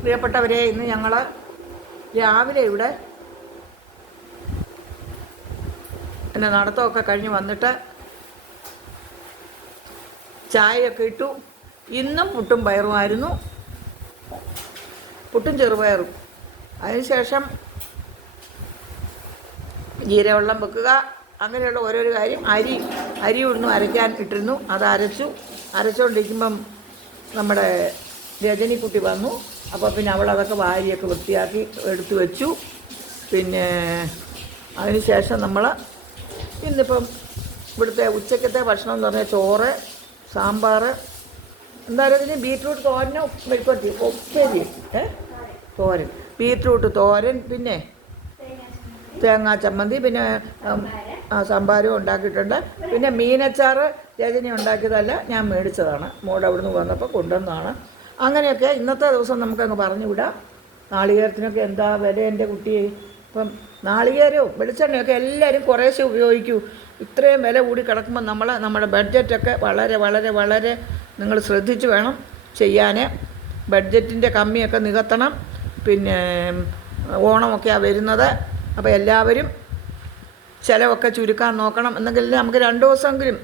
പ്രിയപ്പെട്ടവരെ ഇന്ന് ഞങ്ങൾ രാവിലെ ഇവിടെ പിന്നെ നടത്തമൊക്കെ കഴിഞ്ഞ് വന്നിട്ട് ചായയൊക്കെ ഇട്ടു. ഇന്നും പുട്ടും പയറുമായിരുന്നു പുട്ടും ചെറുപയറും. അതിനുശേഷം ജീരവെള്ളം വെക്കുക. അങ്ങനെയുള്ള ഓരോരോ കാര്യം അരി അരി ഒന്നും അരയ്ക്കാൻ ഇട്ടിരുന്നു. അത് അരച്ചു. അരച്ചുകൊണ്ടിരിക്കുമ്പം നമ്മുടെ രജനിക്കുട്ടി വന്നു. അപ്പോൾ പിന്നെ അവളതൊക്കെ വാരിയൊക്കെ വൃത്തിയാക്കി എടുത്തു വെച്ചു. പിന്നെ അതിനുശേഷം നമ്മൾ ഇന്നിപ്പം ഇവിടുത്തെ ഉച്ചക്കത്തെ ഭക്ഷണം എന്ന് പറഞ്ഞാൽ ചോറ് സാമ്പാർ എന്തായാലും ഇതിന് ബീറ്റ്റൂട്ട് തോരനോ? മെഴുക്കുവരട്ടി ഉപ്പേരി. ഏ? തോരൻ. ബീറ്റ്റൂട്ട് തോരൻ പിന്നെ തേങ്ങാ ചമ്മന്തി പിന്നെ സാമ്പാരും ഉണ്ടാക്കിയിട്ടുണ്ട്. പിന്നെ മീനച്ചാറ് രജനി ഉണ്ടാക്കിയതല്ല ഞാൻ മേടിച്ചതാണ്. മോഡ് അവിടുന്ന് വന്നപ്പോൾ കൊണ്ടുവന്നതാണ്. അങ്ങനെയൊക്കെ ഇന്നത്തെ ദിവസം നമുക്കങ്ങ് പറഞ്ഞു വിടാം നാളികേരത്തിനൊക്കെ എന്താ വില എന്റെ കുട്ടി? ഇപ്പം നാളികേരവും വെളിച്ചെണ്ണയൊക്കെ എല്ലാവരും കുറേശ്ശെ ഉപയോഗിക്കൂ. ഇത്രയും വില കൂടി കിടക്കുമ്പോൾ നമ്മൾ നമ്മുടെ ബഡ്ജറ്റൊക്കെ വളരെ വളരെ വളരെ നിങ്ങൾ ശ്രദ്ധിച്ച് വേണം ചെയ്യാൻ ബഡ്ജറ്റിന്റെ കമ്മിയൊക്കെ നികത്തണം. പിന്നെ ഓണമൊക്കെയാണ് വരുന്നത്. അപ്പോൾ എല്ലാവരും ചിലവൊക്കെ ചുരുക്കാൻ നോക്കണം. എന്നെങ്കിൽ നമുക്ക് രണ്ട് ദിവസമെങ്കിലും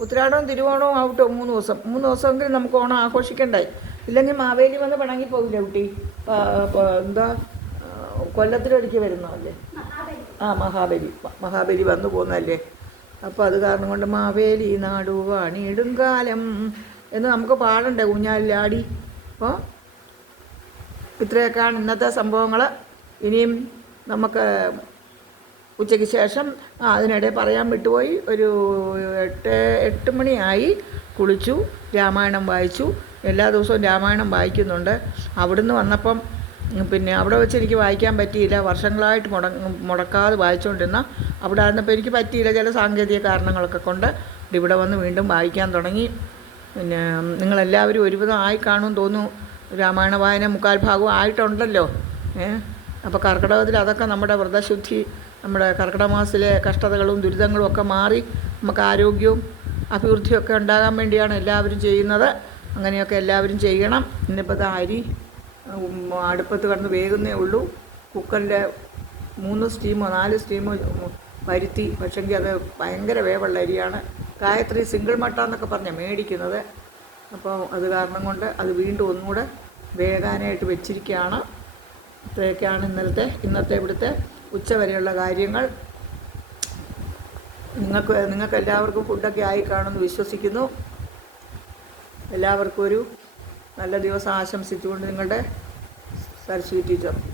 ഉത്തരാടവും തിരുവോണവും ആവട്ടോ മൂന്ന് ദിവസം. മൂന്ന് ദിവസമെങ്കിലും നമുക്ക് ഓണം ആഘോഷിക്കണ്ടായി. ഇല്ലെങ്കിൽ മാവേലി വന്ന് പിണങ്ങി പോകില്ല കുട്ടി? എന്താ കൊല്ലത്തിലൊരിക്കൽ വരുന്നതല്ലേ? ആ മഹാബലി മഹാബലി വന്നു പോകുന്നതല്ലേ? അപ്പോൾ അത് കാരണം കൊണ്ട് മാവേലി നാടുവാണിടും കാലം എന്ന് നമുക്ക് പാടണ്ടേ കുഞ്ഞാലാടി അപ്പോൾ ഇത്രയൊക്കെയാണ് ഇന്നത്തെ സംഭവങ്ങൾ ഇനിയും നമുക്ക് ഉച്ചയ്ക്ക് ശേഷം അതിനിടെ പറയാൻ വിട്ടുപോയി. ഒരു എട്ട് എട്ട് മണിയായി കുളിച്ചു രാമായണം വായിച്ചു. എല്ലാ ദിവസവും രാമായണം വായിക്കുന്നുണ്ട്. അവിടുന്ന് വന്നപ്പം പിന്നെ അവിടെ വെച്ച് എനിക്ക് വായിക്കാൻ പറ്റിയില്ല. വർഷങ്ങളായിട്ട് മുട മുടക്കാതെ വായിച്ചുകൊണ്ടിരുന്ന അവിടെ ആയിരുന്നപ്പോൾ എനിക്ക് പറ്റിയില്ല ചില സാങ്കേതിക കാരണങ്ങളൊക്കെ കൊണ്ട്. ഇവിടെ വന്ന് വീണ്ടും വായിക്കാൻ തുടങ്ങി. പിന്നെ നിങ്ങളെല്ലാവരും ഒരുവിധം ആയി കാണുമെന്ന് തോന്നുന്നു. രാമായണ വായന മുക്കാൽ ഭാഗവും ആയിട്ടുണ്ടല്ലോ. ഏ? അപ്പോൾ കർക്കിടകത്തിൽ അതൊക്കെ നമ്മുടെ വ്രതശുദ്ധി നമ്മുടെ കർക്കിടക മാസത്തിലെ കഷ്ടതകളും ദുരിതങ്ങളും ഒക്കെ മാറി നമുക്ക് ആരോഗ്യവും അഭിവൃദ്ധിയൊക്കെ ഉണ്ടാകാൻ വേണ്ടിയാണ് എല്ലാവരും ചെയ്യുന്നത്. അങ്ങനെയൊക്കെ എല്ലാവരും ചെയ്യണം. ഇന്നിപ്പോൾ ഇത് അരി അടുപ്പത്ത് കിടന്ന് വേകുന്നേ ഉള്ളൂ. കുക്കറിന്റെ മൂന്ന് സ്റ്റീമോ നാല് സ്റ്റീമോ വരുത്തി പക്ഷെങ്കിൽ അത് ഭയങ്കര വേവുള്ള അരിയാണ്. ഗായത്രി സിംഗിൾ മട്ട എന്നൊക്കെ പറഞ്ഞാൽ മേടിക്കുന്നത്. അപ്പോൾ അത് കാരണം കൊണ്ട് അത് വീണ്ടും ഒന്നുകൂടെ വേകാനായിട്ട് വെച്ചിരിക്കുകയാണ്. ഇത്രയൊക്കെയാണ് ഇന്നലത്തെ ഇന്നത്തെ ഇവിടുത്തെ ഉച്ചവരെയുള്ള കാര്യങ്ങൾ. നിങ്ങൾക്ക് നിങ്ങൾക്ക് എല്ലാവർക്കും ഫുഡൊക്കെ ആയി കാണുമെന്ന് വിശ്വസിക്കുന്നു. എല്ലാവർക്കും ഒരു നല്ല ദിവസം ആശംസിച്ചുകൊണ്ട് നിങ്ങളുടെ സരസ്വതി ടീച്ചർ.